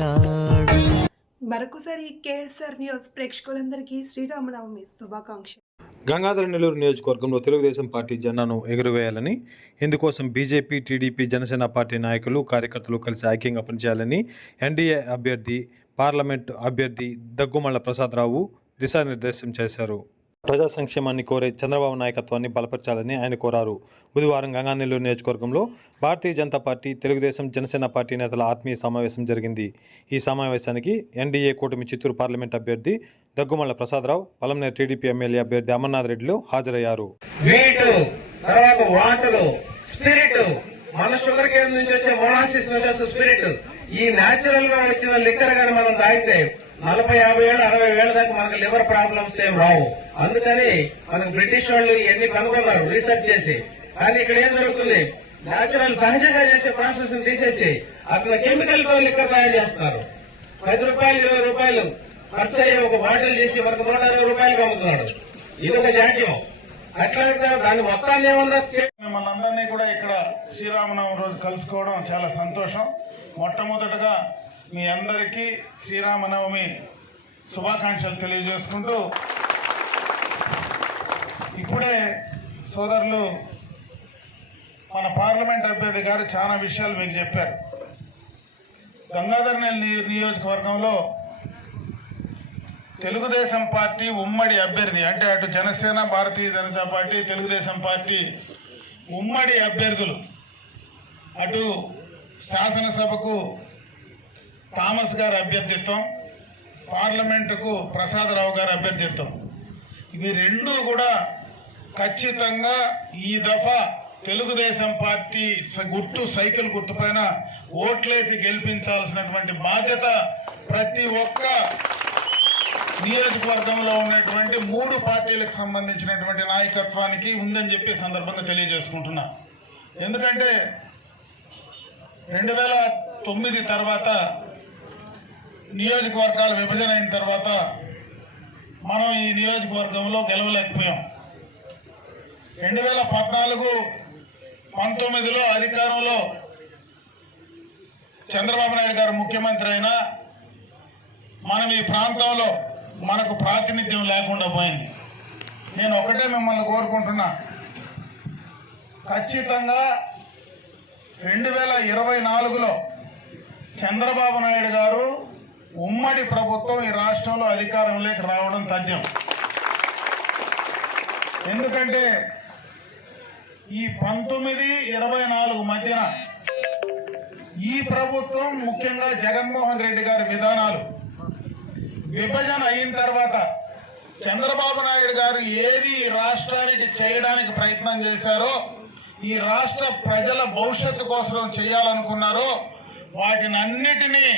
నాడు. మరొకసారి KSR news ప్రేక్షకులందరికీ శ్రీరామనవమి శుభాకాంక్షలు. గంగాధర నెల్లూరు నియోజకవర్గంలో తెలుగుదేశం పార్టీ జెండాను ఎగురవేయాలని, ఇందుకోసం బీజేపీ, టీడీపీ, జనసేన పార్టీ నాయకులు, కార్యకర్తలు కలిసి ఐక్యంగా పనిచేయాలని ఎన్డీఏ అభ్యర్థి, పార్లమెంటు అభ్యర్థి దగ్గుమళ్ల ప్రసాదరావు దిశానిర్దేశం చేశారు. ప్రజా సంక్షేమాన్ని కోరే చంద్రబాబు నాయకత్వాన్ని బలపరచాలని ఆయన కోరారు. బుధవారం గంగాధర నెల్లూరు నియోజకవర్గంలో భారతీయ జనతా పార్టీ, తెలుగుదేశం, జనసేన పార్టీ నేతల ఆత్మీయ సమావేశం జరిగింది. ఈ సమావేశానికి ఎన్డీఏ కూటమి చిత్తూరు పార్లమెంట్ అభ్యర్థి దగ్గుమళ్ల ప్రసాదరావు, పలంనేరు టీడీపీ ఎమ్మెల్యే అభ్యర్థి అమర్నాథ్ రెడ్డిలు హాజరయ్యారు. మన షుగర్ కేన్ నుంచి వచ్చే మొలాసిస్ నుంచి వచ్చే స్పిరిట్, ఈ నేచురల్ గా వచ్చిన లిక్కర్ గాని మనం తాగితే 40, 50 ఏళ్ళు, 60 ఏళ్ళ దాకా మనకు లివర్ ప్రాబ్లమ్స్ ఏం రావు. అందుకని మనకు బ్రిటిష్ వాళ్ళు ఇవన్నీ కనుగొన్నారు రీసెర్చ్ చేసి. కానీ ఇక్కడ ఏం జరుగుతుంది, నేచురల్ సహజంగా చేసే ప్రాసెస్ తీసేసి అతను కెమికల్ తో లిక్కర్ తయారు చేస్తున్నారు. 10 రూపాయలు, 20 రూపాయలు ఖర్చు అయ్యే ఒక బాటిల్ చేసి మనకు 160 రూపాయలకు అమ్ముతున్నాడు. ఇది ఒక జాడ్యం. అట్లా దాని మొత్తాన్ని ఏమన్నా మనందరినీ కూడా ఇక్కడ శ్రీరామనవమి రోజు కలుసుకోవడం చాలా సంతోషం. మొట్టమొదటగా మీ అందరికీ శ్రీరామనవమి శుభాకాంక్షలు తెలియజేసుకుంటూ, ఇప్పుడే సోదరులు మన పార్లమెంట్ అభ్యర్థి గారు చాలా విషయాలు మీకు చెప్పారు. గంగాధర నెల్లూరు నియోజకవర్గంలో తెలుగుదేశం పార్టీ ఉమ్మడి అభ్యర్థి, అంటే అటు జనసేన, భారతీయ జనతా పార్టీ, తెలుగుదేశం పార్టీ ఉమ్మడి అభ్యర్థులు, అటు శాసనసభకు థామస్ గారి అభ్యర్థిత్వం, పార్లమెంటుకు ప్రసాదరావు గారి అభ్యర్థిత్వం, ఇవి రెండూ కూడా ఖచ్చితంగా ఈ దఫా తెలుగుదేశం పార్టీ గుర్తు, సైకిల్ గుర్తు పైన ఓట్లేసి గెలిపించాల్సినటువంటి బాధ్యత ప్రతి ఒక్క నియోజకవర్గంలో ఉన్నటువంటి 3 పార్టీలకు సంబంధించినటువంటి నాయకత్వానికి ఉందని చెప్పి సందర్భంగా తెలియజేసుకుంటున్నా. ఎందుకంటే 2009 తర్వాత నియోజకవర్గాల విభజన అయిన తర్వాత మనం ఈ నియోజకవర్గంలో గెలవలేకపోయాం. 2014, 19లో అధికారంలో చంద్రబాబు నాయుడు గారు ముఖ్యమంత్రి అయినా మనం ఈ ప్రాంతంలో మనకు ప్రాతినిధ్యం లేకుండా పోయింది. నేను ఒకటే మిమ్మల్ని కోరుకుంటున్నా, ఖచ్చితంగా 2024లో చంద్రబాబు నాయుడు గారు ఉమ్మడి ప్రభుత్వం ఈ రాష్ట్రంలో అధికారంలోకి రావడం తథ్యం. ఎందుకంటే ఈ 19-24 మధ్యన ఈ ప్రభుత్వం, ముఖ్యంగా జగన్మోహన్ రెడ్డి గారి విధానాలు, విభజన అయిన తర్వాత చంద్రబాబు నాయుడు గారు ఏది రాష్ట్రానికి చేయడానికి ప్రయత్నం చేశారో, ఈ రాష్ట్ర ప్రజల భవిష్యత్తు కోసం చేయాలనుకున్నారో వాటిని అన్నిటినీ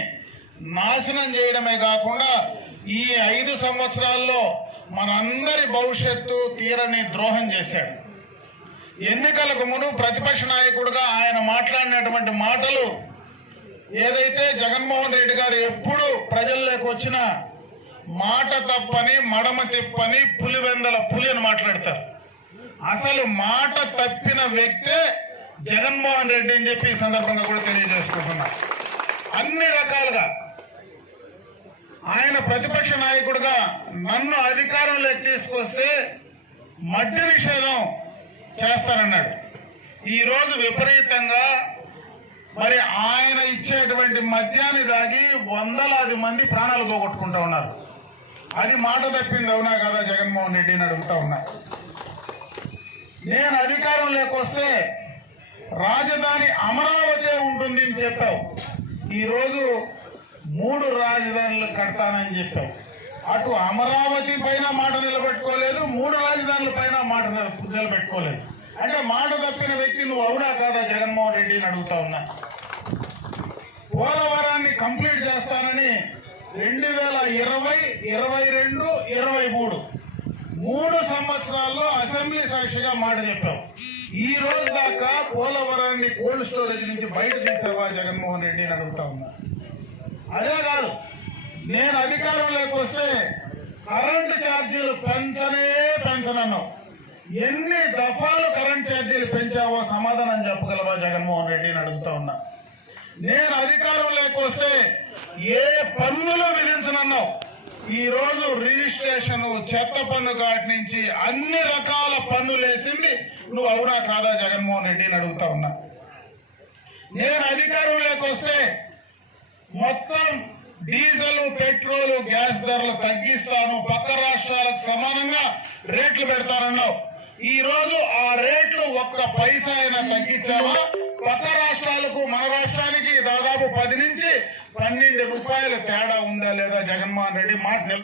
నాశనం చేయడమే కాకుండా ఈ 5 సంవత్సరాల్లో మనందరి భవిష్యత్తు తీరని ద్రోహం చేశాడు. ఎన్నికలకు మును ప్రతిపక్ష నాయకుడిగా ఆయన మాట్లాడినటువంటి మాటలు ఏదైతే జగన్మోహన్ రెడ్డి గారు ఎప్పుడు ప్రజల్లోకి వచ్చినా మాట తప్పని, మడమ తిప్పని, పులివెందల పులి అని మాట్లాడతారు. అసలు మాట తప్పిన వ్యక్తే జగన్మోహన్ రెడ్డి అని చెప్పి ఈ సందర్భంగా కూడా తెలియజేసుకుంటున్నా. అన్ని రకాలుగా ఆయన ప్రతిపక్ష నాయకుడిగా నన్ను అధికారంలోకి తీసుకొస్తే మద్య నిషేధం చేస్తానన్నాడు. ఈరోజు విపరీతంగా మరి ఆయన ఇచ్చేటువంటి మద్యాన్ని దాగి వందలాది మంది ప్రాణాలు పోగొట్టుకుంటూ ఉన్నారు. అది మాట తప్పింది అవునా కదా జగన్మోహన్ రెడ్డిని అడుగుతా ఉన్నా. నేను అధికారంలోకి వస్తే రాజధాని అమరావతి ఉంటుంది అని చెప్పావు. ఈరోజు 3 రాజధానులు కడతానని చెప్పావు. అటు అమరావతి పైన మాట నిలబెట్టుకోలేదు, 3 రాజధానుల పైన మాట నిలబెట్టుకోలేదు. అంటే మాట తప్పిన వ్యక్తి నువ్వు అవునా కాదా జగన్మోహన్ రెడ్డిని అడుగుతా ఉన్నా. పోలవరాన్ని కంప్లీట్ చేస్తానని 2020, 22, 23 3 సంవత్సరాల్లో అసెంబ్లీ సాక్షిగా మాట చెప్పావు. ఈ రోజు దాకా పోలవరాన్ని కోల్డ్ స్టోరేజ్ నుంచి బయట తీసావా జగన్మోహన్ రెడ్డిని అడుగుతా ఉన్నా. అదే కాదు, నేను అధికారంలోకి వస్తే కరెంటు ఛార్జీలు పెంచనన్నావు. ఎన్ని దఫాలు కరెంట్ ఛార్జీలు పెంచావో సమాధానం చెప్పగలవా జగన్మోహన్ రెడ్డిని అడుగుతా ఉన్నా. నేను అధికారంలోకి వస్తే ఏ పన్నులు విధించనన్నావు. ఈ రోజు రిజిస్ట్రేషన్, చెత్త పన్ను కాటి నుంచి అన్ని రకాల పన్నులు వేసింది నువ్వు అవునా కాదా జగన్మోహన్ రెడ్డిని అడుగుతా ఉన్నా. నేను అధికారంలోకి వస్తే మొత్తం డీజిల్, పెట్రోల్, గ్యాస్ ధరలు తగ్గిస్తాను, పక్క రాష్ట్రాలకు సమానంగా రేట్లు పెడతానన్నావు. ఈ రోజు ఆ రేట్లు ఒక్క పైసా అయినా తగ్గించావా? పక్క రాష్ట్రాలకు మన రాష్ట్రానికి దాదాపు 10 నుంచి 12 రూపాయల తేడా ఉందా లేదా? జగన్మోహన్ రెడ్డి మాట